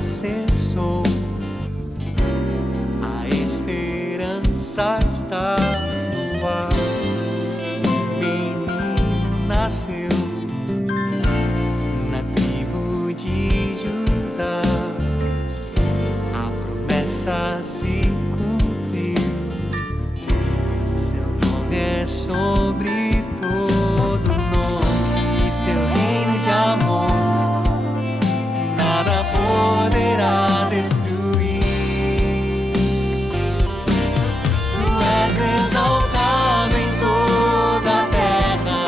cessou, a esperança está no ar. Um menino nasceu na tribo de Judá, a promessa se cumpriu, seu nome é sobre todo nome, e seu reino de amor nada poderá destruir. Tu és exaltado em toda a terra,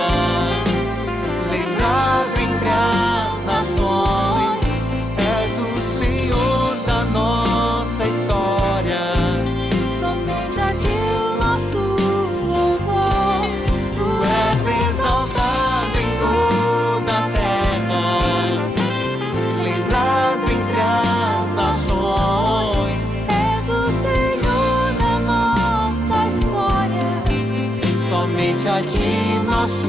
lembrado entre as nações, és o Senhor da nossa história. Somente a ti o nosso louvor. Tu és exaltado em toda a terra, lembrado entre as nações, És o Senhor da nossa história. somente a ti nosso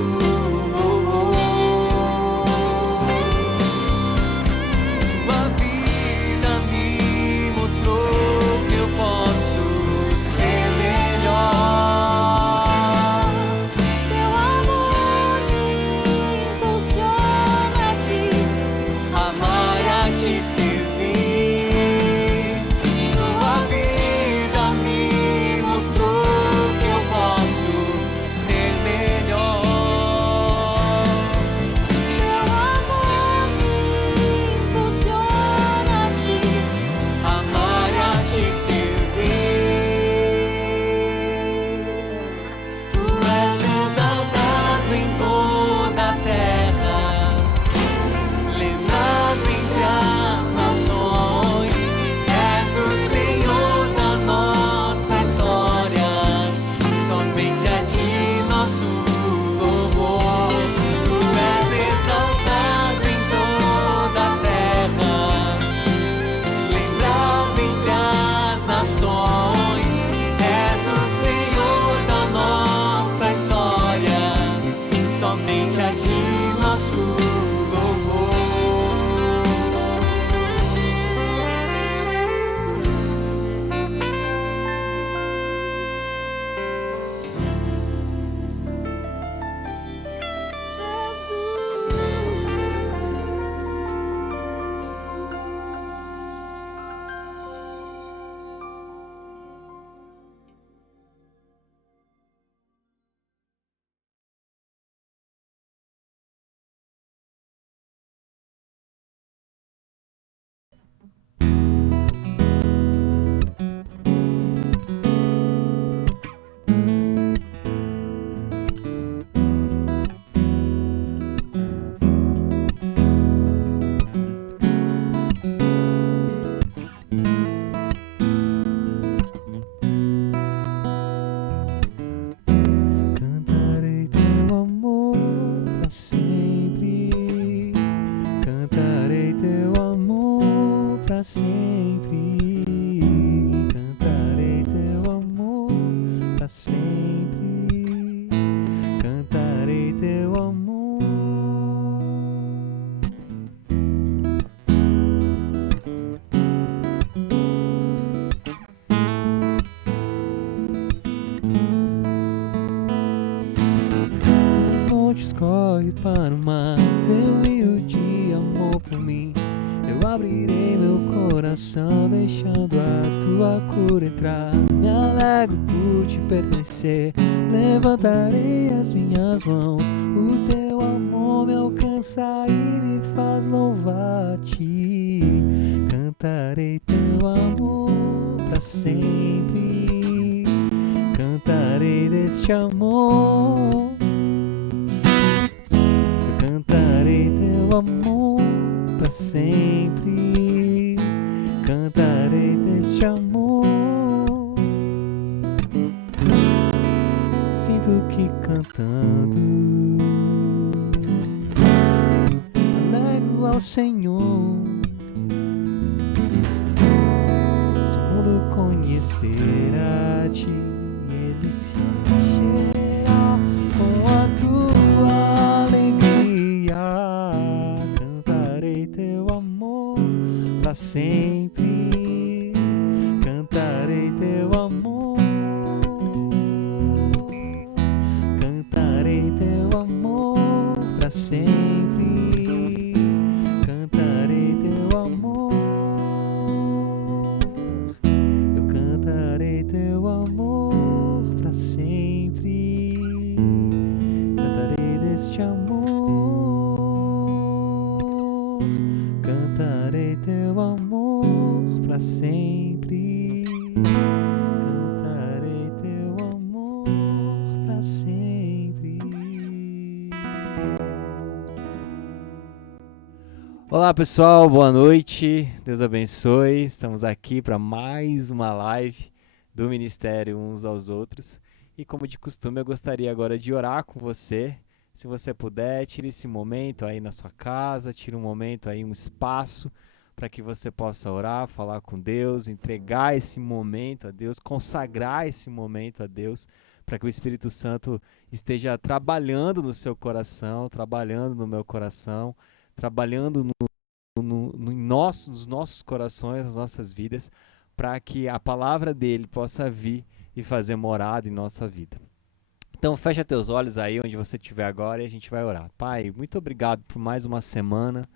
louvor. Sua vida me mostrou que eu posso ser melhor. Seu amor me impulsiona a ti. Amar e a te servir. Sua vida me mostrou que eu posso ser melhor. Seu amor me impulsiona a ti. Amar e a te servir. Tu és exaltado em toda a terra, lembrado entre as nações, és o Senhor da nossa história, somente a ti nosso louvor. Tu és exaltado em toda a terra, lembrado entre as nações, és o Senhor da nossa história, somente a ti nosso louvor. Cantarei teu amor pra sempre. Cantarei teu amor pra sempre. Cantarei teu amor pra sempre. Cantarei teu amor. Os montes correm para o mar, teu rio de amor por mim. Eu abrirei meu coração, deixando a tua cura entrar. Me alegro por te pertencer, levantarei as minhas mãos. O teu amor me alcança e me faz louvar-te. Cantarei teu amor pra sempre. Cantarei deste amor. Eu cantarei teu amor pra sempre. Cantarei deste amor. Sinto que cantando alegro ao Senhor. Se o mundo conhecer a ti, ele se encherá com a tua alegria. Cantarei teu amor pra para sempre. Cantarei teu amor, cantarei teu amor para sempre. Cantarei teu amor, eu cantarei teu amor para sempre. Cantarei deste amor, cantarei teu amor para sempre. Cantarei teu amor para sempre. Olá pessoal, boa noite, Deus abençoe. Estamos aqui para mais uma live do Ministério Uns aos Outros. E como de costume, eu gostaria agora de orar com você. Se você puder, tire esse momento aí na sua casa, tire um momento aí, um espaço para que você possa orar, falar com Deus, entregar esse momento a Deus, consagrar esse momento a Deus, para que o Espírito Santo esteja trabalhando no seu coração, trabalhando no meu coração, trabalhando nos nossos corações, nas nossas vidas, para que a palavra dele possa vir e fazer morada em nossa vida. Então fecha teus olhos aí onde você estiver agora e a gente vai orar. Pai, muito obrigado por mais uma semana,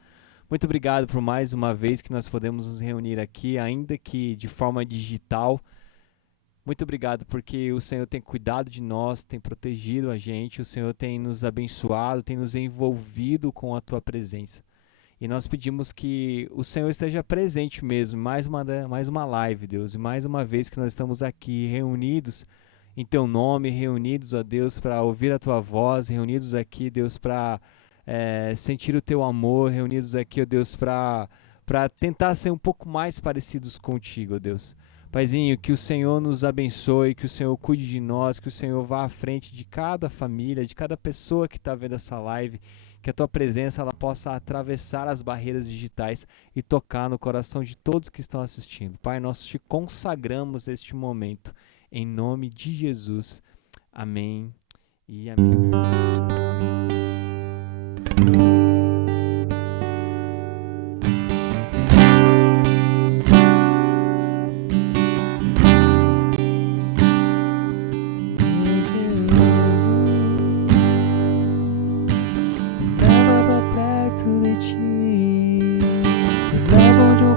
muito obrigado por mais uma vez que nós podemos nos reunir aqui, ainda que de forma digital. Muito obrigado porque o Senhor tem cuidado de nós, tem protegido a gente, o Senhor tem nos abençoado, tem nos envolvido com a tua presença. E nós pedimos que o Senhor esteja presente mesmo, mais uma live, Deus, e mais uma vez que nós estamos aqui reunidos em Teu nome, reunidos, ó Deus, para ouvir a Tua voz, reunidos aqui, Deus, para sentir o Teu amor, reunidos aqui, ó Deus, para tentar ser um pouco mais parecidos contigo, ó Deus. Paizinho, que o Senhor nos abençoe, que o Senhor cuide de nós, que o Senhor vá à frente de cada família, de cada pessoa que está vendo essa live, que a Tua presença ela possa atravessar as barreiras digitais e tocar no coração de todos que estão assistindo. Pai, nós te consagramos este momento, em nome de Jesus. Amém e amém.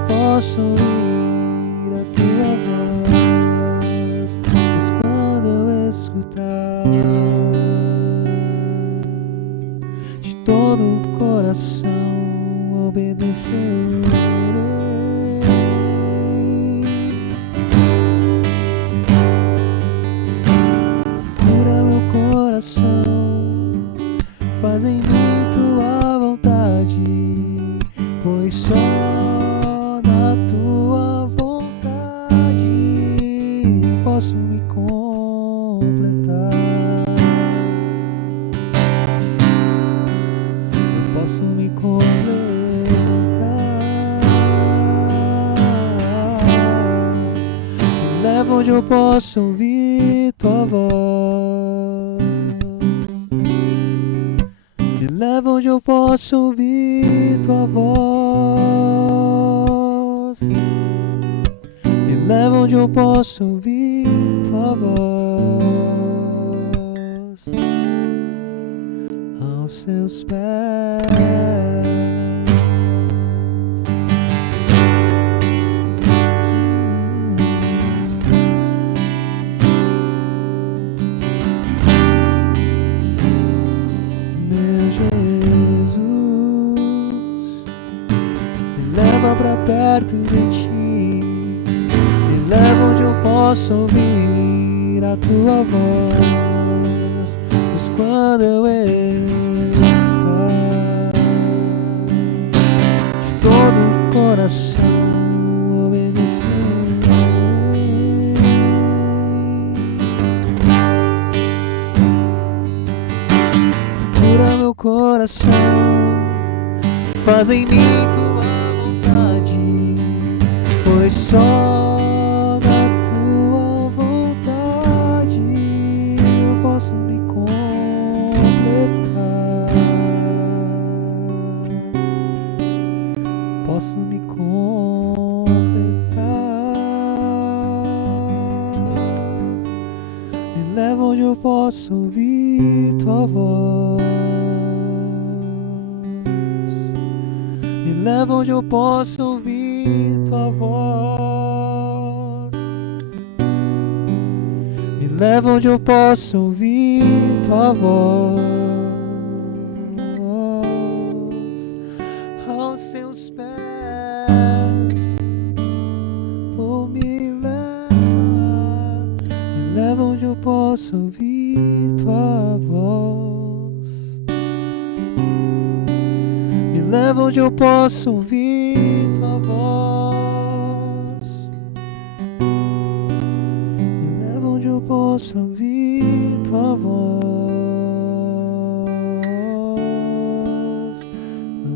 Posso ouvir a tua voz, mas quando eu escutar de todo o coração obedecerei. Cura meu coração, faz em mim tua vontade, pois só posso me completar, eu posso me completar. Me leva onde eu posso ouvir tua voz, me leva onde eu posso ouvir tua voz, me leva onde eu posso ouvir tua voz, aos seus pés. Meu Jesus, me leva pra perto de ti, leva onde eu posso ouvir a tua voz, pois quando eu escutar de todo o coração obedecerei. Cura meu coração, faz em mim tua vontade, pois só posso me completar. eu possa ouvir tua voz. Me leva onde eu possa ouvir tua voz. Me leva onde eu possa ouvir tua voz. Aos seus pés, oh, me leva onde eu possa ouvir tua voz. Me leva onde eu possa ouvir tua voz. Me leva onde eu possa ouvir tua voz.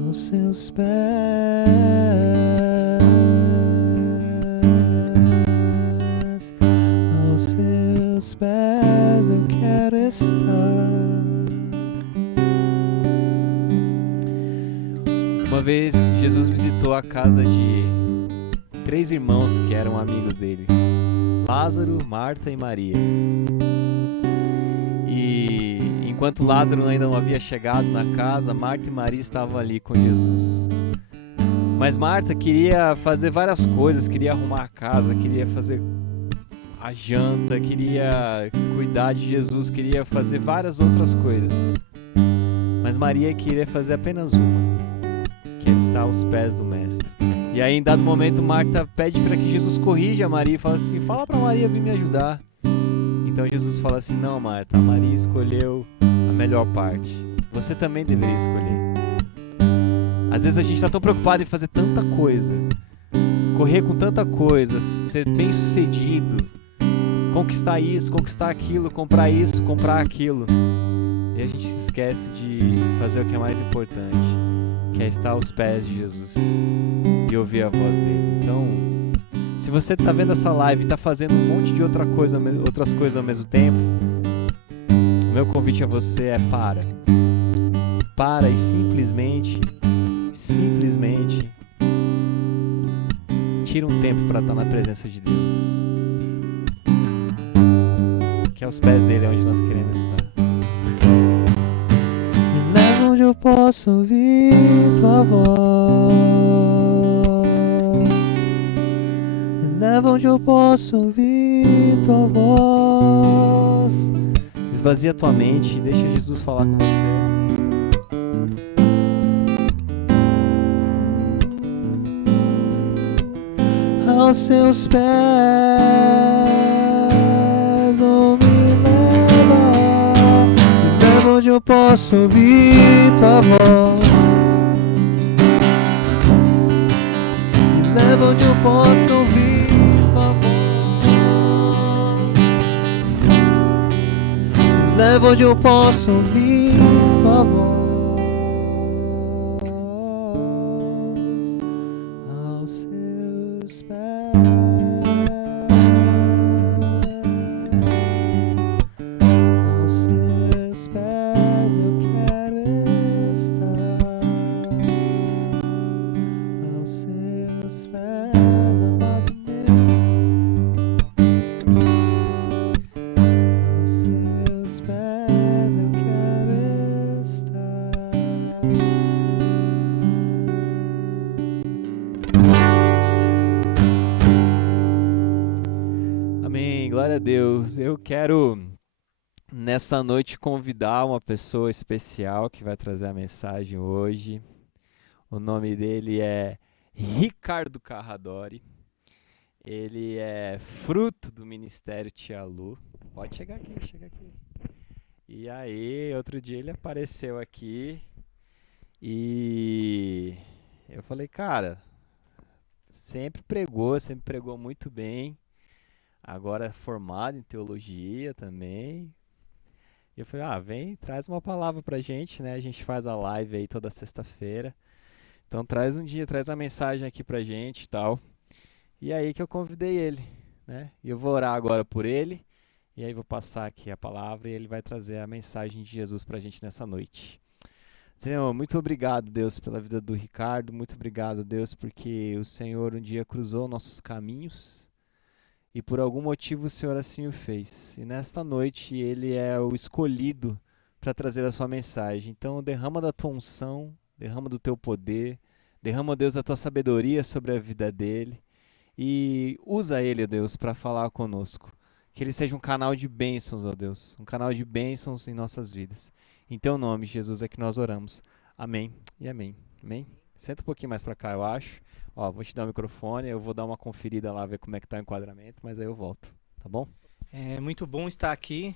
Aos seus pés, aos seus pés eu quero estar. Uma vez Jesus visitou a casa de 3 irmãos que eram amigos dele: Lázaro, Marta e Maria. E enquanto Lázaro ainda não havia chegado na casa, Marta e Maria estavam ali com Jesus. Mas Marta queria fazer várias coisas, queria arrumar a casa, queria fazer a janta, queria cuidar de Jesus, queria fazer várias outras coisas. Mas Maria queria fazer apenas uma, que é estar aos pés do Mestre. E aí, em dado momento, Marta pede para que Jesus corrija a Maria e fala assim: fala para Maria vir me ajudar. Então Jesus fala assim: não, Marta, a Maria escolheu a melhor parte. Você também deveria escolher. Às vezes a gente está tão preocupado em fazer tanta coisa, correr com tanta coisa, ser bem sucedido, conquistar isso, conquistar aquilo, comprar isso, comprar aquilo. E a gente se esquece de fazer o que é mais importante, que é estar aos pés de Jesus e ouvir a voz dele. Então, se você está vendo essa live e está fazendo um monte de outras coisas ao mesmo tempo, o meu convite a você é para e simplesmente tira um tempo para estar na presença de Deus, que aos pés dele é onde nós queremos estar. Me leva onde eu possa ouvir tua voz. Me leva onde eu possa ouvir tua voz. Esvazia tua mente e deixa Jesus falar com você. Aos seus pés, oh, me leva onde eu possa ouvir tua voz. Me leva onde eu possa ouvir tua voz. Me leva onde eu possa ouvir tua voz. Aos seus pés, aos seus pés eu quero estar. Aos seus pés, amado meu. Aos seus pés eu quero estar. Amém, glória a Deus. Eu quero nessa noite convidar uma pessoa especial que vai trazer a mensagem hoje. O nome dele é Ricardo Carradori. Ele é fruto do Ministério Tia Lu. Pode chegar aqui, chega aqui. E aí, outro dia ele apareceu aqui e eu falei, cara, sempre pregou muito bem. Agora é formado em teologia também. E eu falei, vem, traz uma palavra pra gente, né? A gente faz a live aí toda sexta-feira. Então traz um dia, traz a mensagem aqui pra gente e tal. E aí que eu convidei ele, né? E eu vou orar agora por ele. E aí vou passar aqui a palavra e ele vai trazer a mensagem de Jesus pra gente nessa noite. Senhor, muito obrigado, Deus, pela vida do Ricardo. Muito obrigado, Deus, porque o Senhor um dia cruzou nossos caminhos. e por algum motivo o Senhor assim o fez. E nesta noite ele é o escolhido para trazer a sua mensagem. Então derrama da tua unção, derrama do teu poder, derrama, Deus, da tua sabedoria sobre a vida dele e usa ele, ó Deus, para falar conosco. Que ele seja um canal de bênçãos, ó Deus, um canal de bênçãos em nossas vidas. Em teu nome, Jesus, é que nós oramos. Amém e amém. Amém? Senta um pouquinho mais para cá, eu acho. Ó, vou te dar o microfone, eu vou dar uma conferida lá, ver como é que tá o enquadramento, mas aí eu volto, tá bom? É muito bom estar aqui.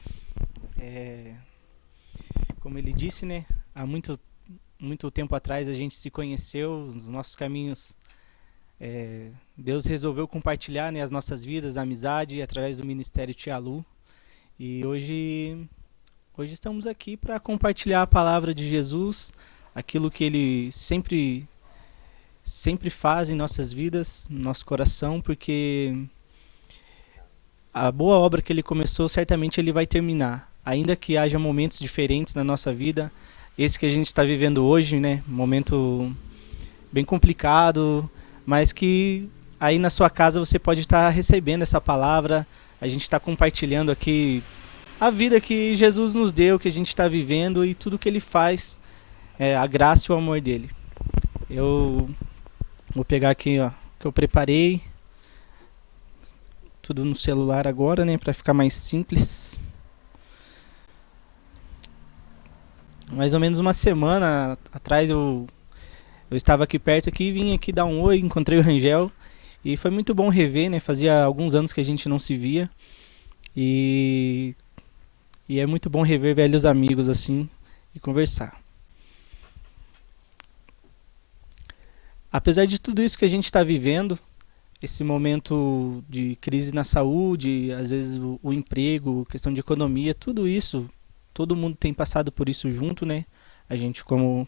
Como ele disse, né? Há muito tempo atrás a gente se conheceu, os nossos caminhos. Deus resolveu compartilhar, né, as nossas vidas, a amizade, através do Ministério Tia Lu. E hoje estamos aqui para compartilhar a palavra de Jesus, aquilo que ele sempre faz em nossas vidas, no nosso coração, porque a boa obra que ele começou, certamente ele vai terminar. Ainda que haja momentos diferentes na nossa vida, esse que a gente está vivendo hoje, né, momento bem complicado, mas que aí na sua casa você pode estar recebendo essa palavra, a gente está compartilhando aqui a vida que Jesus nos deu, que a gente está vivendo e tudo que ele faz, a graça e o amor dele. Eu vou pegar aqui, ó, que eu preparei, tudo no celular agora, né, para ficar mais simples. Mais ou menos uma semana atrás eu estava aqui perto aqui, vim aqui dar um oi, encontrei o Rangel e foi muito bom rever, né? Fazia alguns anos que a gente não se via e é muito bom rever velhos amigos assim e conversar. Apesar de tudo isso que a gente está vivendo, esse momento de crise na saúde, às vezes o emprego, questão de economia, tudo isso, todo mundo tem passado por isso junto, né? A gente como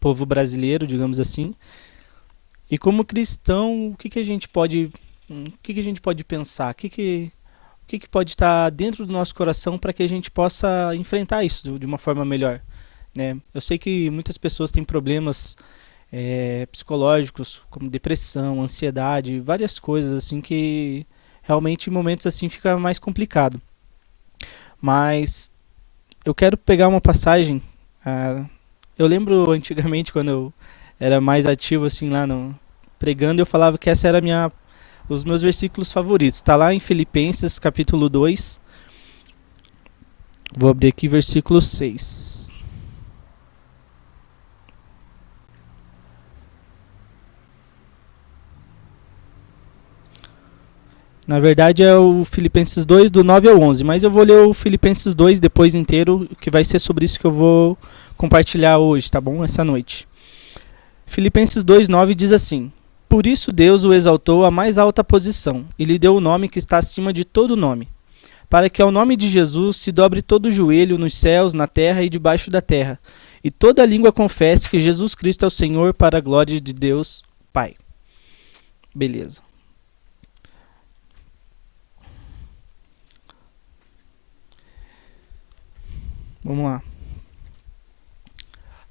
povo brasileiro, digamos assim. E como cristão, o que a gente pode pensar? O que pode estar dentro do nosso coração para que a gente possa enfrentar isso de uma forma melhor, né? Eu sei que muitas pessoas têm problemas psicológicos, como depressão, ansiedade, várias coisas assim que realmente em momentos assim fica mais complicado. Mas eu quero pegar uma passagem. Eu lembro antigamente quando eu era mais ativo assim lá pregando, eu falava que essa era os meus versículos favoritos. Está lá em Filipenses capítulo 2. Vou abrir aqui versículo 6. Na verdade é o Filipenses 2, do 9 ao 11, mas eu vou ler o Filipenses 2 depois inteiro, que vai ser sobre isso que eu vou compartilhar hoje, tá bom? Essa noite. Filipenses 2, 9 diz assim: Por isso Deus o exaltou à mais alta posição, e lhe deu o nome que está acima de todo nome, para que ao nome de Jesus se dobre todo o joelho nos céus, na terra e debaixo da terra, e toda língua confesse que Jesus Cristo é o Senhor, para a glória de Deus Pai. Beleza. Vamos lá.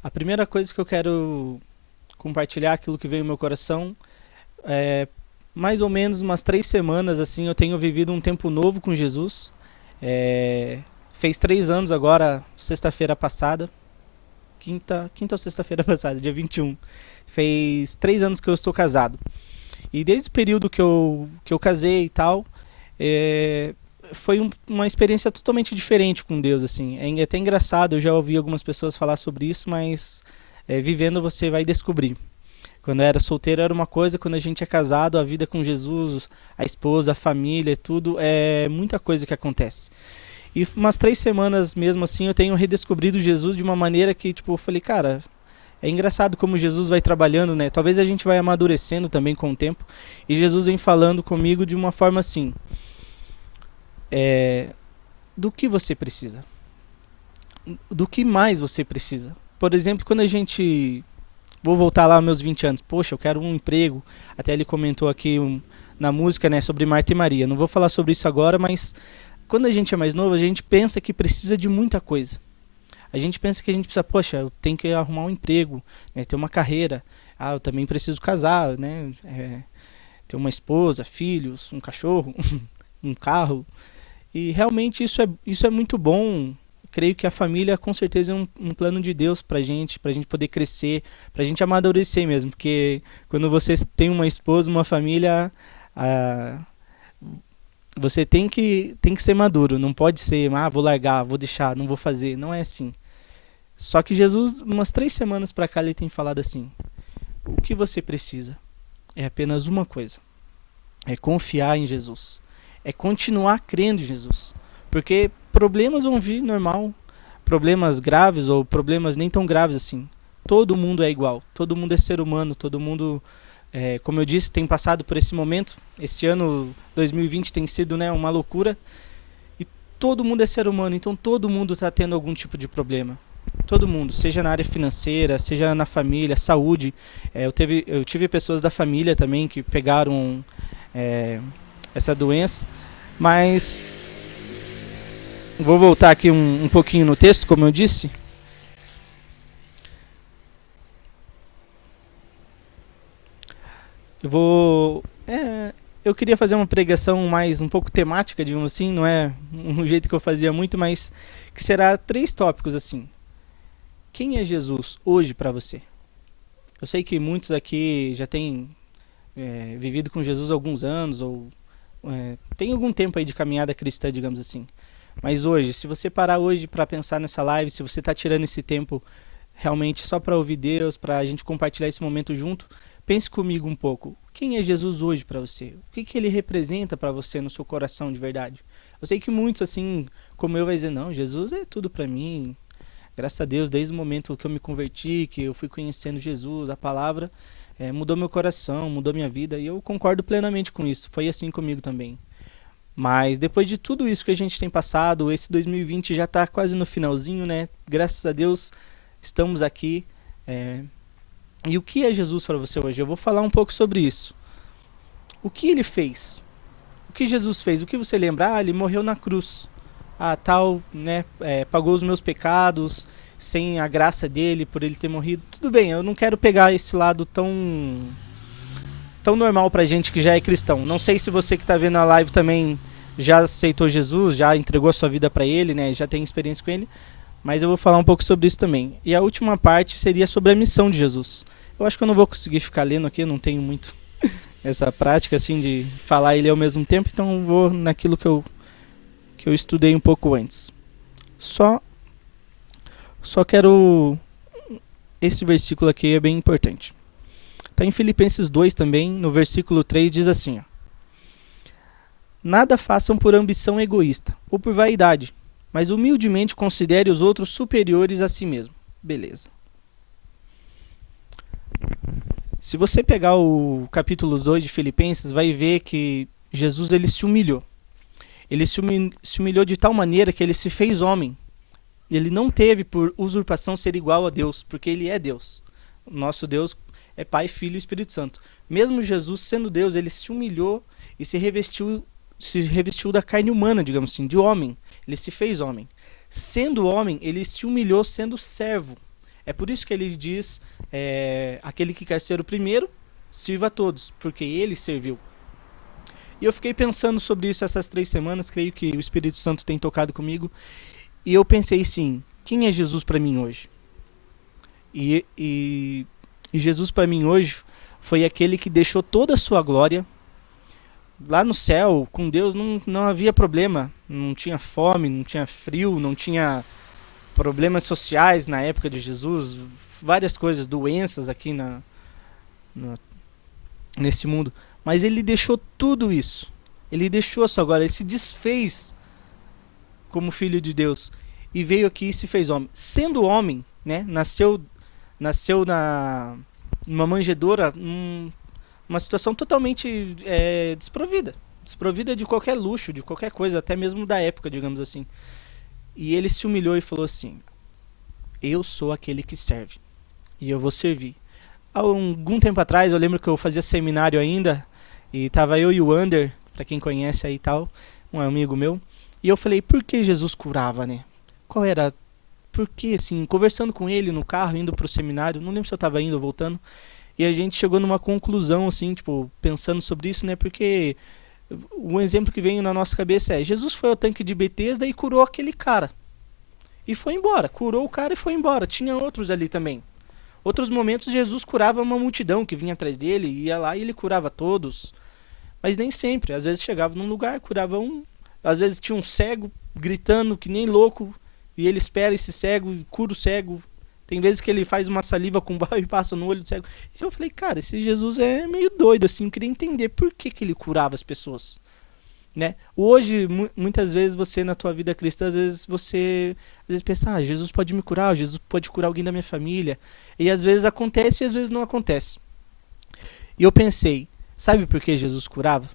A primeira coisa que eu quero compartilhar, aquilo que veio no meu coração, mais ou menos umas 3 semanas assim, eu tenho vivido um tempo novo com Jesus. Fez 3 anos agora, sexta-feira passada, quinta ou sexta-feira passada, dia 21. Fez 3 anos que eu estou casado. E desde o período que eu casei e tal, foi uma experiência totalmente diferente com Deus, assim. É até engraçado, eu já ouvi algumas pessoas falar sobre isso, mas vivendo você vai descobrir. Quando eu era solteiro era uma coisa, quando a gente é casado, a vida com Jesus, a esposa, a família, tudo, é muita coisa que acontece. E umas 3 semanas mesmo assim, eu tenho redescobrido Jesus de uma maneira que, tipo, eu falei, cara, é engraçado como Jesus vai trabalhando, né? Talvez a gente vai amadurecendo também com o tempo, e Jesus vem falando comigo de uma forma assim: do que você precisa? Do que mais você precisa? Por exemplo, quando a gente... Vou voltar lá aos meus 20 anos. Poxa, eu quero um emprego. Até ele comentou aqui na música, né, sobre Marta e Maria. Não vou falar sobre isso agora, mas quando a gente é mais novo, a gente pensa que precisa de muita coisa. A gente pensa que a gente precisa, poxa, eu tenho que arrumar um emprego, né, ter uma carreira. Eu também preciso casar, né? ter uma esposa, filhos, um cachorro, um carro. E realmente isso é muito bom. Creio que a família com certeza é um plano de Deus pra gente poder crescer, pra gente amadurecer mesmo. Porque quando você tem uma esposa, uma família, ah, você tem que ser maduro. Não pode ser, vou largar, vou deixar, não vou fazer. Não é assim. Só que Jesus, umas 3 semanas pra cá, ele tem falado assim: o que você precisa é apenas uma coisa. É confiar em Jesus. É continuar crendo em Jesus. Porque problemas vão vir normal. Problemas graves ou problemas nem tão graves assim. Todo mundo é igual. Todo mundo é ser humano. Todo mundo, como eu disse, tem passado por esse momento. Esse ano 2020 tem sido, né, uma loucura. E todo mundo é ser humano. Então todo mundo está tendo algum tipo de problema. Todo mundo, seja na área financeira, seja na família, saúde. Eu tive pessoas da família também que pegaram essa doença. Mas vou voltar aqui um pouquinho no texto, como eu disse. Eu queria fazer uma pregação mais um pouco temática, digamos assim, não é um jeito que eu fazia muito, mas que será 3 tópicos assim. Quem é Jesus hoje para você? Eu sei que muitos aqui já têm vivido com Jesus há alguns anos, ou tem algum tempo aí de caminhada cristã, digamos assim. Mas hoje, se você parar hoje para pensar nessa live, se você está tirando esse tempo realmente só para ouvir Deus, para a gente compartilhar esse momento junto, pense comigo um pouco. Quem é Jesus hoje para você? O que ele representa para você no seu coração de verdade? Eu sei que muitos, assim como eu, vai dizer, não, Jesus é tudo para mim. Graças a Deus, desde o momento que eu me converti, que eu fui conhecendo Jesus, a palavra, mudou meu coração, mudou minha vida, e eu concordo plenamente com isso. Foi assim comigo também. Mas depois de tudo isso que a gente tem passado, esse 2020 já está quase no finalzinho, né? Graças a Deus, estamos aqui. E o que é Jesus para você hoje? Eu vou falar um pouco sobre isso. O que ele fez? O que Jesus fez? O que você lembra? Ele morreu na cruz. Né? Pagou os meus pecados, sem a graça dele, por ele ter morrido. Tudo bem, eu não quero pegar esse lado tão normal pra gente que já é cristão. Não sei se você que tá vendo a live também já aceitou Jesus, já entregou a sua vida pra ele, né? Já tem experiência com ele. Mas eu vou falar um pouco sobre isso também. E a última parte seria sobre a missão de Jesus. Eu acho que eu não vou conseguir ficar lendo aqui, eu não tenho muito essa prática assim de falar ele ao mesmo tempo, então eu vou naquilo que eu estudei um pouco antes. Só quero... Esse versículo aqui é bem importante. Está em Filipenses 2 também, no versículo 3, diz assim: ó, nada façam por ambição egoísta ou por vaidade, mas humildemente considere os outros superiores a si mesmo. Beleza. Se você pegar o capítulo 2 de Filipenses, vai ver que Jesus ele se humilhou. Ele se humilhou de tal maneira que ele se fez homem. Ele não teve por usurpação ser igual a Deus, porque ele é Deus. O nosso Deus é Pai, Filho e Espírito Santo. Mesmo Jesus sendo Deus, ele se humilhou e se revestiu da carne humana, digamos assim, de homem. Ele se fez homem. Sendo homem, ele se humilhou sendo servo. É por isso que ele diz, aquele que quer ser o primeiro, sirva a todos, porque ele serviu. E eu fiquei pensando sobre isso essas 3 semanas, creio que o Espírito Santo tem tocado comigo. E eu pensei sim, quem é Jesus para mim hoje? E Jesus para mim hoje foi aquele que deixou toda a sua glória. Lá no céu, com Deus, não havia problema. Não tinha fome, não tinha frio, não tinha problemas sociais na época de Jesus. Várias coisas, doenças aqui nesse mundo. Mas ele deixou tudo isso. Ele deixou a sua glória, ele se desfez como filho de Deus e veio aqui e se fez homem. Sendo homem, né, nasceu numa manjedoura, uma situação totalmente desprovida de qualquer luxo, de qualquer coisa, até mesmo da época, digamos assim. E ele se humilhou e falou assim: eu sou aquele que serve e eu vou servir. Há algum tempo atrás, eu lembro que eu fazia seminário ainda, e tava eu e o Ander, pra quem conhece aí e tal, um amigo meu, e eu falei, por que Jesus curava, né? Qual era... Porque, assim, conversando com ele no carro, indo pro seminário, não lembro se eu tava indo ou voltando, E a gente chegou numa conclusão, assim, tipo, pensando sobre isso, né? Porque um exemplo que veio na nossa cabeça é: Jesus foi ao tanque de Betesda e curou aquele cara. E foi embora. Curou o cara e foi embora. Tinha outros ali também. Outros momentos Jesus curava uma multidão que vinha atrás dele, ia lá e ele curava todos. Mas nem sempre. Às vezes chegava num lugar, curava um. Às vezes tinha um cego gritando que nem louco, e ele espera esse cego e cura o cego. Tem vezes que ele faz uma saliva com barro e passa no olho do cego. E eu falei, cara, esse Jesus é meio doido, assim. Eu queria entender por que ele curava as pessoas, né? Hoje, muitas vezes você, na tua vida cristã, às vezes pensa, ah, Jesus pode me curar, Jesus pode curar alguém da minha família. E às vezes acontece e às vezes não acontece. E eu pensei, sabe por que Jesus curava?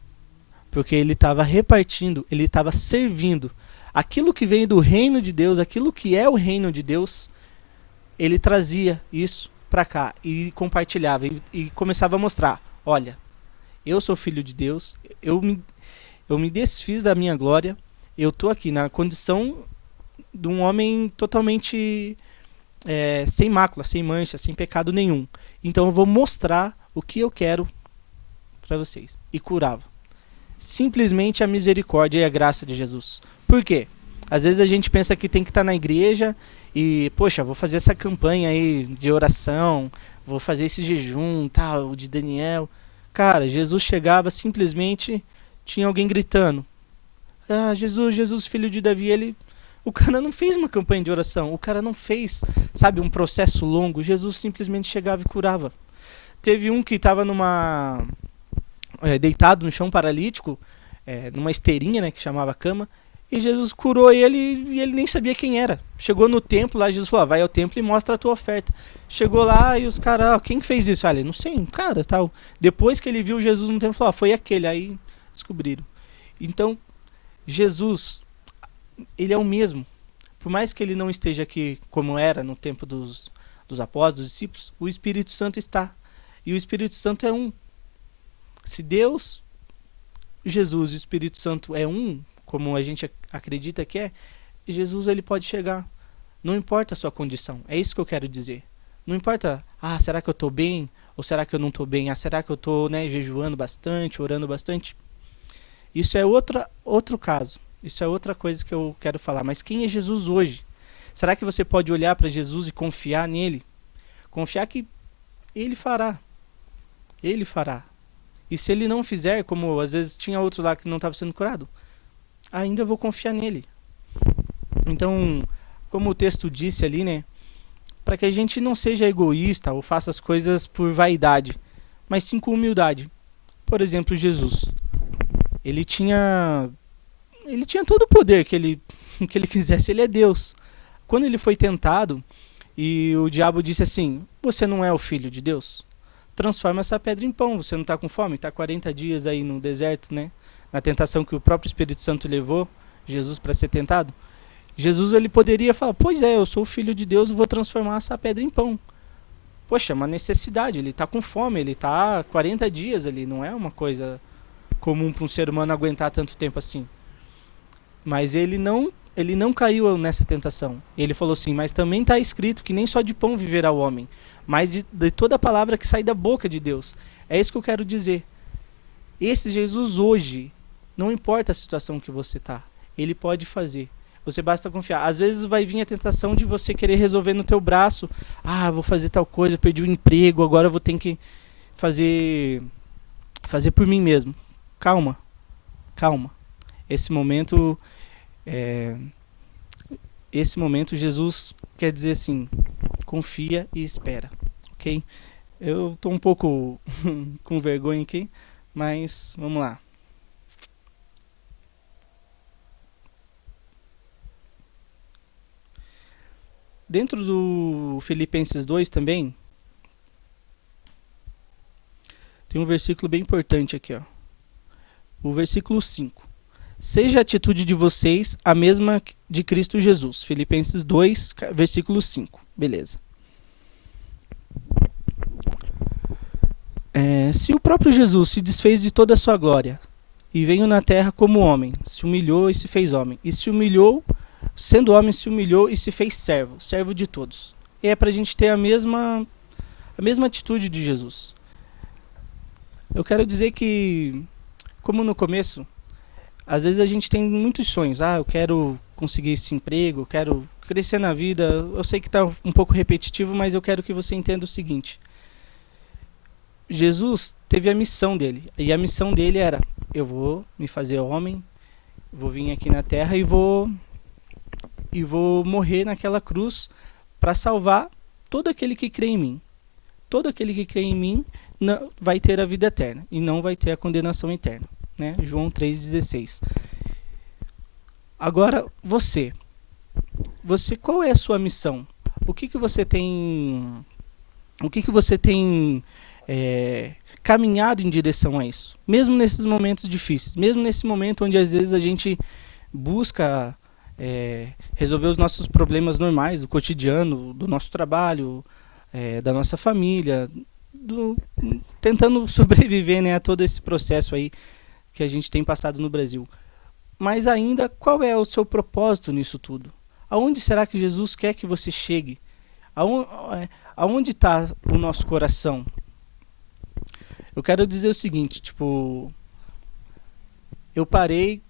Porque ele estava repartindo, ele estava servindo. Aquilo que vem do reino de Deus, aquilo que é o reino de Deus, ele trazia isso para cá e compartilhava e começava a mostrar, olha, eu sou filho de Deus, eu me desfiz da minha glória, eu estou aqui na condição de um homem totalmente sem mácula, sem mancha, sem pecado nenhum. Então eu vou mostrar o que eu quero para vocês. E curava. Simplesmente a misericórdia e a graça de Jesus. Por quê? Às vezes a gente pensa que tem que estar na igreja e, poxa, vou fazer essa campanha aí de oração, vou fazer esse jejum, tal, de Daniel. Cara, Jesus chegava, simplesmente tinha alguém gritando, ah, Jesus, Jesus, filho de Davi. O cara não fez uma campanha de oração, o cara não fez, sabe, um processo longo. Jesus simplesmente chegava e curava. Teve um que estava deitado no chão paralítico, numa esteirinha, né, que chamava cama, e Jesus curou ele e ele nem sabia quem era. Chegou no templo lá, Jesus falou, vai ao templo e mostra a tua oferta. Chegou lá e os caras, quem fez isso? Ele, não sei, um cara, tal. Depois que ele viu Jesus no templo, falou, foi aquele. Aí descobriram. Então, Jesus, ele é o mesmo. Por mais que ele não esteja aqui como era no tempo dos apóstolos, dos discípulos, o Espírito Santo está. E o Espírito Santo é um. Se Deus, Jesus e o Espírito Santo é um, como a gente acredita que é, Jesus, ele pode chegar. Não importa a sua condição. É isso que eu quero dizer. Não importa, será que eu estou bem? Ou será que eu não estou bem? Será que eu estou, jejuando bastante, orando bastante? Isso é outro caso. Isso é outra coisa que eu quero falar. Mas quem é Jesus hoje? Será que você pode olhar para Jesus e confiar nele? Confiar que ele fará. Ele fará. E se ele não fizer, como às vezes tinha outro lá que não estava sendo curado, ainda vou confiar nele. Então, como o texto disse ali, né? Para que a gente não seja egoísta ou faça as coisas por vaidade, mas sim com humildade. Por exemplo, Jesus. Ele tinha todo o poder que ele quisesse. Ele é Deus. Quando ele foi tentado e o diabo disse assim, você não é o filho de Deus? Transforma essa pedra em pão. Você não está com fome? Está 40 dias aí no deserto, né? Na tentação que o próprio Espírito Santo levou Jesus para ser tentado. Jesus, ele poderia falar, pois é, eu sou o filho de Deus, vou transformar essa pedra em pão. Poxa, é uma necessidade. Ele está com fome, ele está 40 dias ali. Não é uma coisa comum para um ser humano aguentar tanto tempo assim. Mas ele não caiu nessa tentação. Ele falou assim, mas também está escrito que nem só de pão viverá o homem, mas de toda a palavra que sai da boca de Deus. É isso que eu quero dizer. Esse Jesus hoje, não importa a situação que você está, ele pode fazer. Você basta confiar. Às vezes vai vir a tentação de você querer resolver no teu braço. Vou fazer tal coisa, perdi o emprego, agora vou ter que fazer por mim mesmo. Calma. Esse momento Jesus quer dizer assim, confia e espera, ok? Eu estou um pouco com vergonha aqui, mas vamos lá. Dentro do Filipenses 2 também, tem um versículo bem importante aqui, ó. O versículo 5. Seja a atitude de vocês a mesma de Cristo Jesus. Filipenses 2, versículo 5. Beleza. Se o próprio Jesus se desfez de toda a sua glória e veio na terra como homem, se humilhou e se fez homem, e se humilhou, sendo homem, se humilhou e se fez servo de todos. E é para a gente ter a mesma a mesma atitude de Jesus. Eu quero dizer que, como no começo, às vezes a gente tem muitos sonhos. Eu quero conseguir esse emprego, eu quero crescer na vida. Eu sei que está um pouco repetitivo, mas eu quero que você entenda o seguinte. Jesus teve a missão dele, e a missão dele era: eu vou me fazer homem, vou vir aqui na terra e vou morrer naquela cruz para salvar todo aquele que crê em mim. Todo aquele que crê em mim vai ter a vida eterna e não vai ter a condenação eterna, né? João 3,16. Agora, você, qual é a sua missão? O que você tem caminhado em direção a isso? Mesmo nesses momentos difíceis, mesmo nesse momento onde às vezes a gente busca resolver os nossos problemas normais, do cotidiano, do nosso trabalho, da nossa família, tentando sobreviver, né, a todo esse processo aí que a gente tem passado no Brasil. Mas ainda, qual é o seu propósito nisso tudo? Aonde será que Jesus quer que você chegue? Aonde está o nosso coração? Eu quero dizer o seguinte, eu parei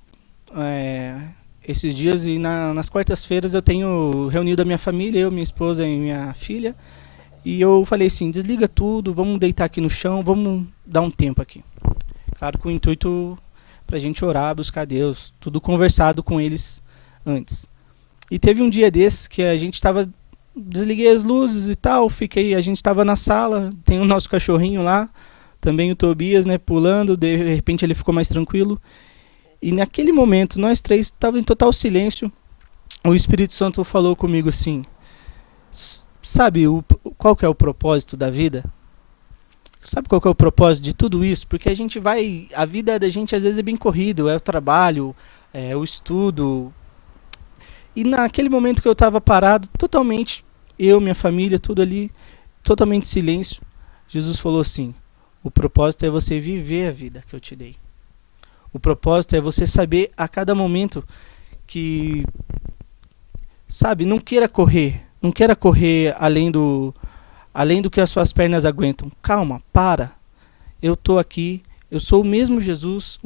esses dias e nas quartas-feiras eu tenho reunido a minha família, eu, minha esposa e minha filha, e eu falei assim: desliga tudo, vamos deitar aqui no chão, vamos dar um tempo aqui. Claro, com o intuito pra gente orar, buscar Deus, tudo conversado com eles antes. E teve um dia desses que a gente estava, desliguei as luzes e tal, a gente estava na sala, tem o nosso cachorrinho lá, também o Tobias, né, pulando, de repente ele ficou mais tranquilo. E naquele momento, nós três estávamos em total silêncio. O Espírito Santo falou comigo assim: sabe qual que é o propósito da vida? Sabe qual que é o propósito de tudo isso? Porque a vida da gente às vezes é bem corrido, é o trabalho, é o estudo. E naquele momento que eu estava parado, totalmente, eu, minha família, tudo ali, totalmente silêncio, Jesus falou assim: o propósito é você viver a vida que eu te dei. O propósito é você saber a cada momento que, sabe, não queira correr além do que as suas pernas aguentam. Calma, para. Eu estou aqui, eu sou o mesmo Jesus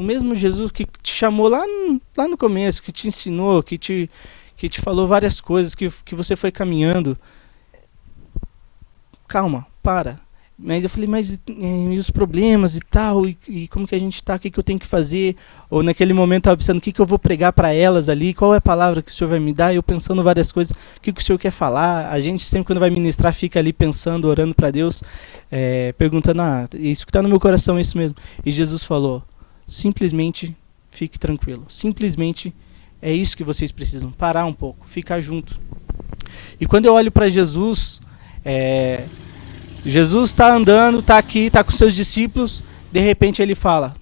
que te chamou lá no começo, que te ensinou, que te falou várias coisas, que você foi caminhando. Calma, para. Mas eu falei: mas e os problemas e tal, e como que a gente está, o que eu tenho que fazer? Ou naquele momento eu estava pensando: o que eu vou pregar para elas ali, qual é a palavra que o Senhor vai me dar? Eu pensando várias coisas, o que o Senhor quer falar? A gente sempre, quando vai ministrar, fica ali pensando, orando para Deus, perguntando: isso que está no meu coração é isso mesmo. E Jesus falou: simplesmente fique tranquilo, simplesmente é isso que vocês precisam, parar um pouco, ficar junto. E quando eu olho para Jesus, Jesus está andando, está aqui, está com seus discípulos, de repente ele fala: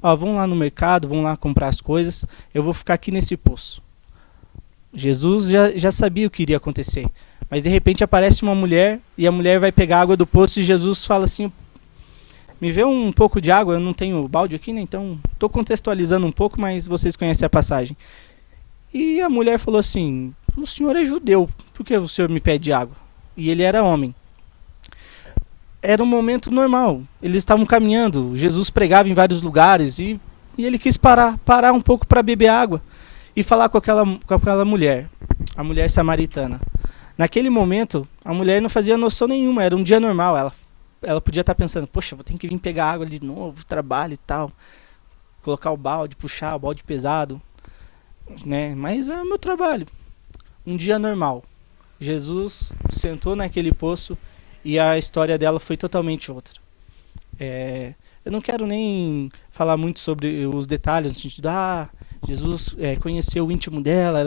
vão lá no mercado, vão lá comprar as coisas, eu vou ficar aqui nesse poço. Jesus já sabia o que iria acontecer, mas de repente aparece uma mulher, e a mulher vai pegar água do poço, e Jesus fala assim: me vê um pouco de água, eu não tenho balde aqui, né? Então estou contextualizando um pouco, mas vocês conhecem a passagem. E a mulher falou assim: o senhor é judeu, por que o senhor me pede água? E ele era homem. Era um momento normal, eles estavam caminhando, Jesus pregava em vários lugares, e ele quis parar um pouco para beber água e falar com aquela mulher, a mulher samaritana. Naquele momento, a mulher não fazia noção nenhuma, era um dia normal, ela podia estar pensando: poxa, vou ter que vir pegar água de novo, trabalho e tal, colocar o balde, puxar o balde pesado, né? Mas é o meu trabalho. Um dia normal, Jesus sentou naquele poço, e a história dela foi totalmente outra. Eu não quero nem falar muito sobre os detalhes, no sentido: Jesus conheceu o íntimo dela,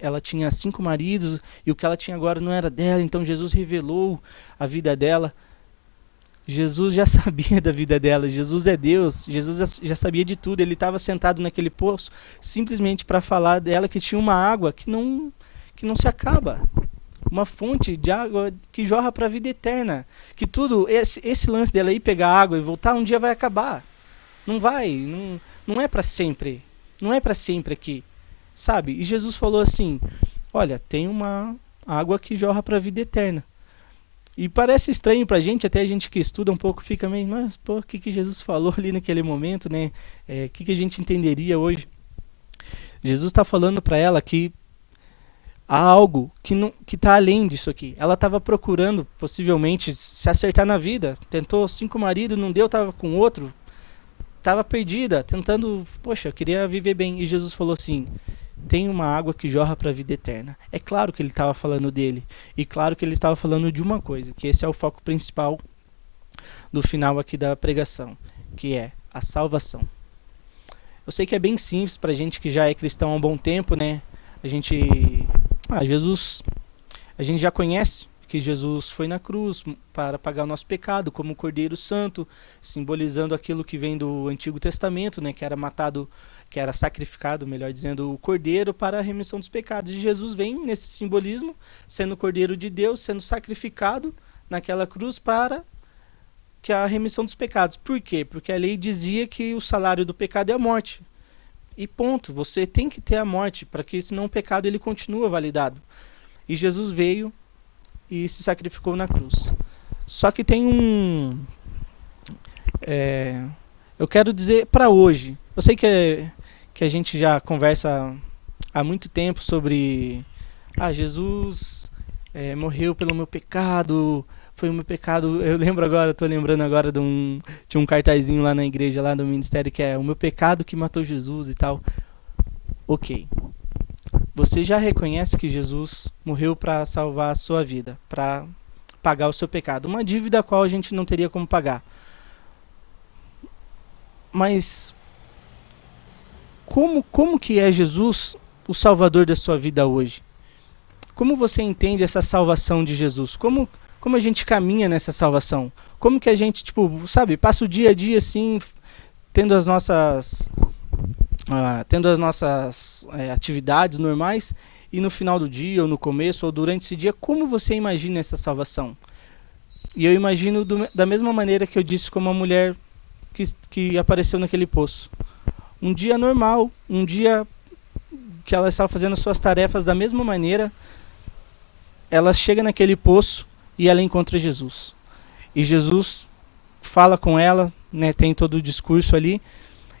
ela tinha 5 maridos, e o que ela tinha agora não era dela, então Jesus revelou a vida dela. Jesus já sabia da vida dela, Jesus é Deus, Jesus já sabia de tudo, ele estava sentado naquele poço, simplesmente para falar dela que tinha uma água que não se acaba. Uma fonte de água que jorra para a vida eterna. Que tudo, esse lance dela ir pegar água e voltar, um dia vai acabar. Não vai, não é para sempre. Não é para sempre aqui. Sabe? E Jesus falou assim: olha, tem uma água que jorra para a vida eterna. E parece estranho pra gente, até a gente que estuda um pouco fica meio, mas pô, o que que Jesus falou ali naquele momento, né? O que que a gente entenderia hoje? Jesus está falando para ela que há algo que não, que está além disso aqui. Ela estava procurando, possivelmente, se acertar na vida. Tentou 5 maridos, não deu, estava com outro. Estava perdida, tentando, poxa, eu queria viver bem. E Jesus falou assim, tem uma água que jorra para a vida eterna. É claro que ele estava falando dele. E claro que ele estava falando de uma coisa, que esse é o foco principal do final aqui da pregação, que é a salvação. Eu sei que é bem simples pra gente que já é cristão há um bom tempo, né? Jesus, a gente já conhece que Jesus foi na cruz para pagar o nosso pecado como Cordeiro Santo, simbolizando aquilo que vem do Antigo Testamento, né? Que era matado, que era sacrificado, melhor dizendo, o Cordeiro para a remissão dos pecados. E Jesus vem nesse simbolismo, sendo o Cordeiro de Deus, sendo sacrificado naquela cruz para que a remissão dos pecados. Por quê? Porque a lei dizia que o salário do pecado é a morte. E ponto, você tem que ter a morte, para que senão o pecado ele continua validado. E Jesus veio e se sacrificou na cruz. Só que tem eu quero dizer para hoje, eu sei que a gente já conversa há muito tempo sobre Jesus morreu pelo meu pecado, foi o meu pecado. Tô lembrando agora tinha um cartazinho lá na igreja, lá do ministério, que é o meu pecado que matou Jesus e tal. Ok. Você já reconhece que Jesus morreu para salvar a sua vida, para pagar o seu pecado. Uma dívida a qual a gente não teria como pagar. Mas como que é Jesus o salvador da sua vida hoje? Como você entende essa salvação de Jesus? Como a gente caminha nessa salvação? Como que a gente, passa o dia a dia assim, tendo as nossas atividades normais, e no final do dia, ou no começo, ou durante esse dia, como você imagina essa salvação? E eu imagino da mesma maneira que eu disse como a mulher que apareceu naquele poço. Um dia normal, um dia que ela estava fazendo as suas tarefas da mesma maneira, ela chega naquele poço e ela encontra Jesus. E Jesus fala com ela, né, tem todo o discurso ali,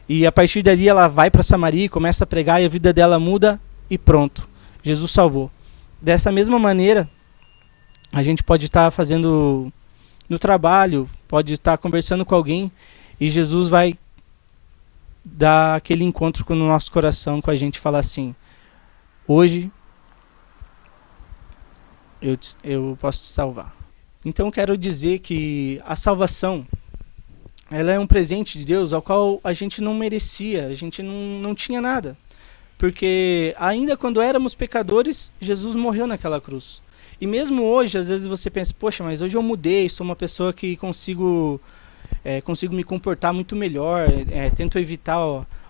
e a partir dali ela vai para Samaria e começa a pregar, e a vida dela muda e pronto. Jesus salvou. Dessa mesma maneira, a gente pode estar fazendo no trabalho, pode estar conversando com alguém, e Jesus vai dar aquele encontro com o nosso coração, com a gente, falar assim, hoje eu posso te salvar. Então quero dizer que a salvação, ela é um presente de Deus ao qual a gente não merecia, a gente não tinha nada. Porque ainda quando éramos pecadores, Jesus morreu naquela cruz. E mesmo hoje, às vezes você pensa, poxa, mas hoje eu mudei, sou uma pessoa que consigo me comportar muito melhor, tento evitar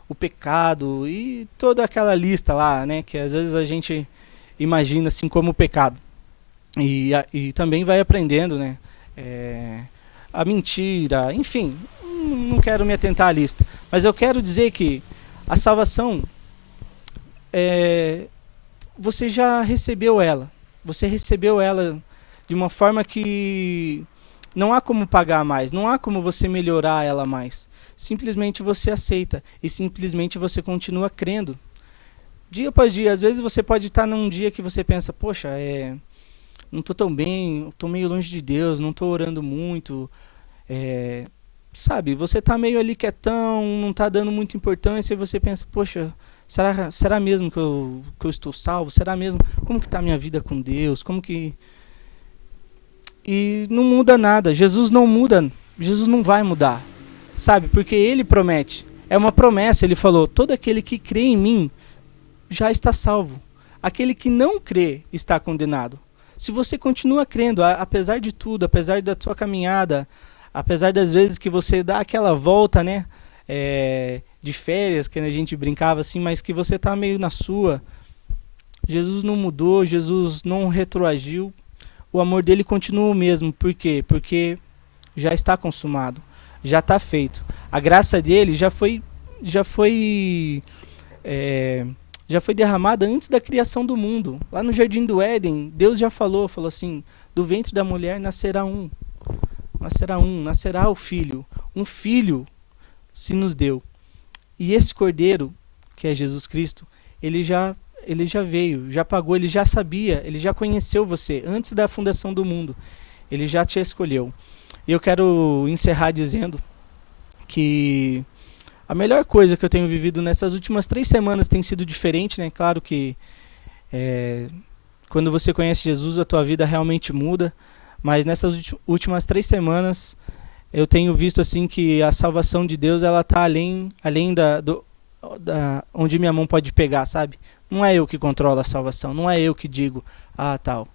o pecado e toda aquela lista lá, né, que às vezes a gente imagina assim como pecado. E também vai aprendendo, né, a mentira, enfim, não quero me atentar à lista. Mas eu quero dizer que a salvação, você já recebeu ela. Você recebeu ela de uma forma que não há como pagar mais, não há como você melhorar ela mais. Simplesmente você aceita e simplesmente você continua crendo. Dia após dia, às vezes você pode estar num dia que você pensa, poxa, não estou tão bem, estou meio longe de Deus, não estou orando muito, sabe, você está meio ali quietão, não está dando muita importância e você pensa, poxa, será mesmo que eu estou salvo? Será mesmo? Como que está a minha vida com Deus? E não muda nada, Jesus não muda, Jesus não vai mudar, sabe, porque Ele promete, é uma promessa, Ele falou, todo aquele que crê em mim já está salvo, aquele que não crê está condenado. Se você continua crendo, apesar de tudo, apesar da sua caminhada, apesar das vezes que você dá aquela volta, né, de férias, que a gente brincava assim, mas que você está meio na sua, Jesus não mudou, Jesus não retroagiu, o amor dele continua o mesmo. Por quê? Porque já está consumado, já está feito. A graça dele já foi já foi derramada antes da criação do mundo. Lá no Jardim do Éden, Deus já falou assim, do ventre da mulher nascerá nascerá o filho. Um filho se nos deu. E esse cordeiro, que é Jesus Cristo, ele já veio, já pagou, ele já sabia, ele já conheceu você antes da fundação do mundo. Ele já te escolheu. E eu quero encerrar dizendo que a melhor coisa que eu tenho vivido nessas últimas 3 semanas tem sido diferente, né? Claro que quando você conhece Jesus, a tua vida realmente muda. Mas nessas últimas 3 semanas, eu tenho visto assim que a salvação de Deus, ela está além onde minha mão pode pegar, sabe? Não é eu que controlo a salvação, não é eu que digo, tal.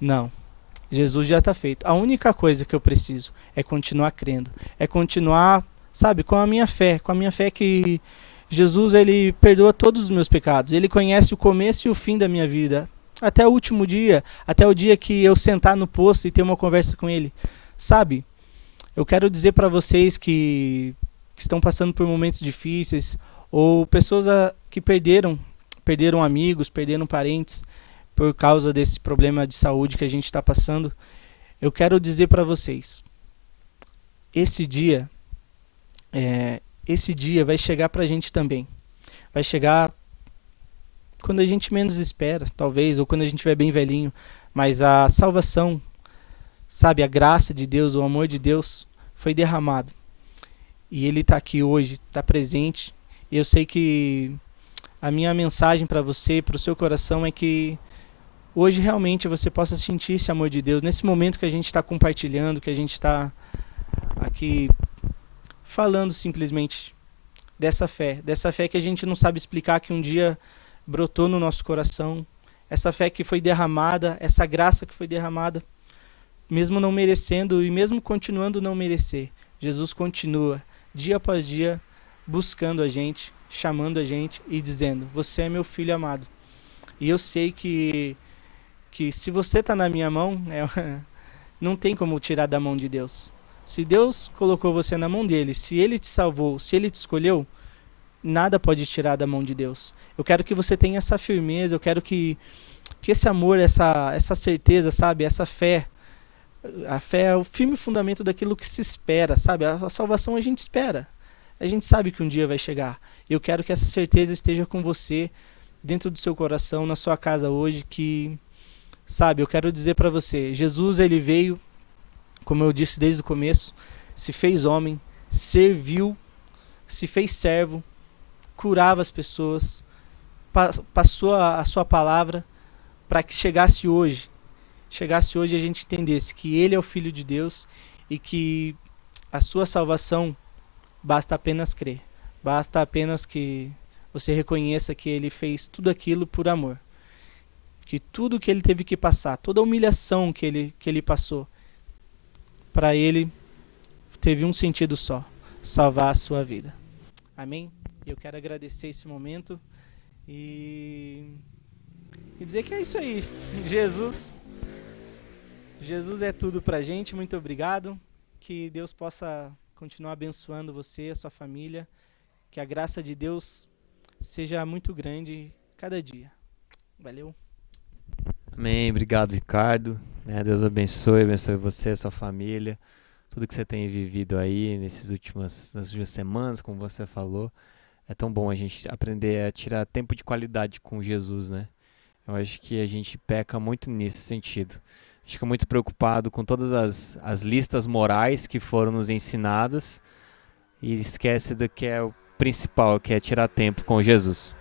Não. Jesus já está feito. A única coisa que eu preciso é continuar crendo, é continuar, sabe, com a minha fé que Jesus, ele perdoa todos os meus pecados, ele conhece o começo e o fim da minha vida, até o último dia, até o dia que eu sentar no poço e ter uma conversa com ele, sabe? Eu quero dizer para vocês que estão passando por momentos difíceis, ou pessoas que perderam amigos, perderam parentes, por causa desse problema de saúde que a gente está passando, eu quero dizer para vocês, esse dia vai chegar para a gente também. Vai chegar quando a gente menos espera, talvez, ou quando a gente estiver bem velhinho. Mas a salvação, sabe, a graça de Deus, o amor de Deus foi derramado. E Ele está aqui hoje, está presente. E eu sei que a minha mensagem para você, para o seu coração, é que hoje realmente você possa sentir esse amor de Deus. Nesse momento que a gente está compartilhando, que a gente está aqui falando simplesmente dessa fé que a gente não sabe explicar, que um dia brotou no nosso coração, essa fé que foi derramada, essa graça que foi derramada, mesmo não merecendo e mesmo continuando não merecer, Jesus continua, dia após dia, buscando a gente, chamando a gente e dizendo, você é meu filho amado. E eu sei que se você está na minha mão, não tem como tirar da mão de Deus. Se Deus colocou você na mão dele, se ele te salvou, se ele te escolheu, nada pode tirar da mão de Deus. Eu quero que você tenha essa firmeza, eu quero que esse amor, essa certeza, sabe, essa fé, a fé é o firme fundamento daquilo que se espera, sabe? A salvação a gente espera. A gente sabe que um dia vai chegar. Eu quero que essa certeza esteja com você, dentro do seu coração, na sua casa hoje, que, sabe, eu quero dizer para você, Jesus, ele veio, como eu disse desde o começo, se fez homem, serviu, se fez servo, curava as pessoas, passou a sua palavra para que chegasse hoje a gente entendesse que ele é o Filho de Deus e que a sua salvação basta apenas crer, basta apenas que você reconheça que ele fez tudo aquilo por amor, que tudo que ele teve que passar, toda a humilhação que ele passou, para ele teve um sentido só, salvar a sua vida. Amém? Eu quero agradecer esse momento e dizer que é isso aí. Jesus é tudo pra gente. Muito obrigado. Que Deus possa continuar abençoando você, a sua família. Que a graça de Deus seja muito grande cada dia. Valeu. Amém. Obrigado, Ricardo. Deus abençoe você, a sua família, tudo que você tem vivido aí nas últimas semanas, como você falou. É tão bom a gente aprender a tirar tempo de qualidade com Jesus, né? Eu acho que a gente peca muito nesse sentido. A gente fica muito preocupado com todas as listas morais que foram nos ensinadas e esquece do que é o principal, que é tirar tempo com Jesus.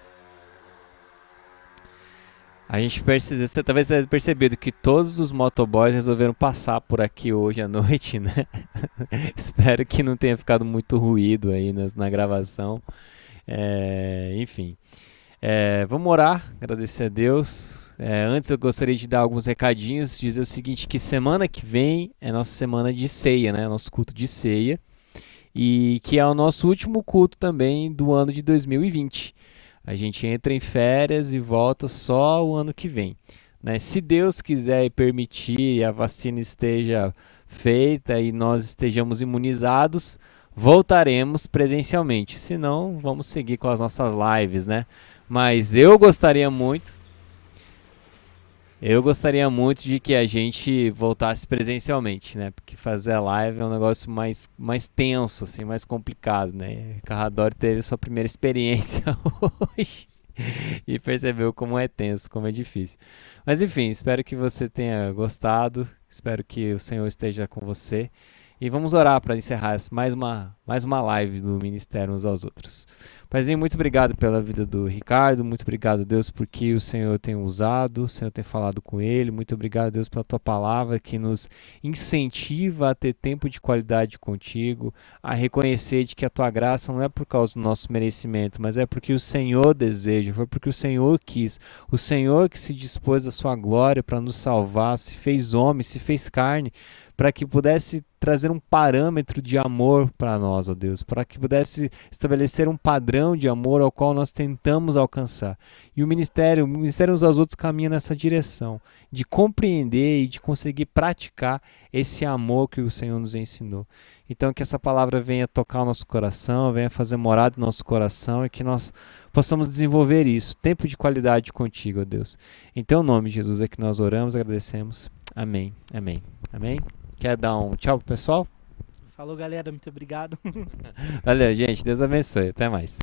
A gente você talvez tenha percebido que todos os motoboys resolveram passar por aqui hoje à noite, né? Espero que não tenha ficado muito ruído aí na gravação. Enfim, vamos orar, agradecer a Deus. Antes eu gostaria de dar alguns recadinhos, dizer o seguinte, que semana que vem é nossa semana de ceia, né? Nosso culto de ceia, e que é o nosso último culto também do ano de 2020. A gente entra em férias e volta só o ano que vem, né? Se Deus quiser e permitir e a vacina esteja feita e nós estejamos imunizados, voltaremos presencialmente. Se não, vamos seguir com as nossas lives, né? Mas eu gostaria muito de que a gente voltasse presencialmente, né? Porque fazer a live é um negócio mais tenso, assim, mais complicado, né? Carradori teve sua primeira experiência hoje e percebeu como é tenso, como é difícil. Mas enfim, espero que você tenha gostado, espero que o Senhor esteja com você. E vamos orar para encerrar mais uma live do Ministério uns aos outros. Paizinho, muito obrigado pela vida do Ricardo, muito obrigado, Deus, porque o Senhor tem usado, o Senhor tem falado com ele, muito obrigado, Deus, pela tua palavra que nos incentiva a ter tempo de qualidade contigo, a reconhecer de que a tua graça não é por causa do nosso merecimento, mas é porque o Senhor deseja, foi porque o Senhor quis, o Senhor que se dispôs da sua glória para nos salvar, se fez homem, se fez carne, para que pudesse trazer um parâmetro de amor para nós, ó Deus, para que pudesse estabelecer um padrão de amor ao qual nós tentamos alcançar. E o ministério uns aos outros caminha nessa direção, de compreender e de conseguir praticar esse amor que o Senhor nos ensinou. Então que essa palavra venha tocar o nosso coração, venha fazer morada no nosso coração e que nós possamos desenvolver isso, tempo de qualidade contigo, ó Deus. Em teu nome, Jesus, é que nós oramos e agradecemos. Amém, amém, amém. Quer dar um tchau pro pessoal? Falou, galera, muito obrigado. Valeu, gente. Deus abençoe. Até mais.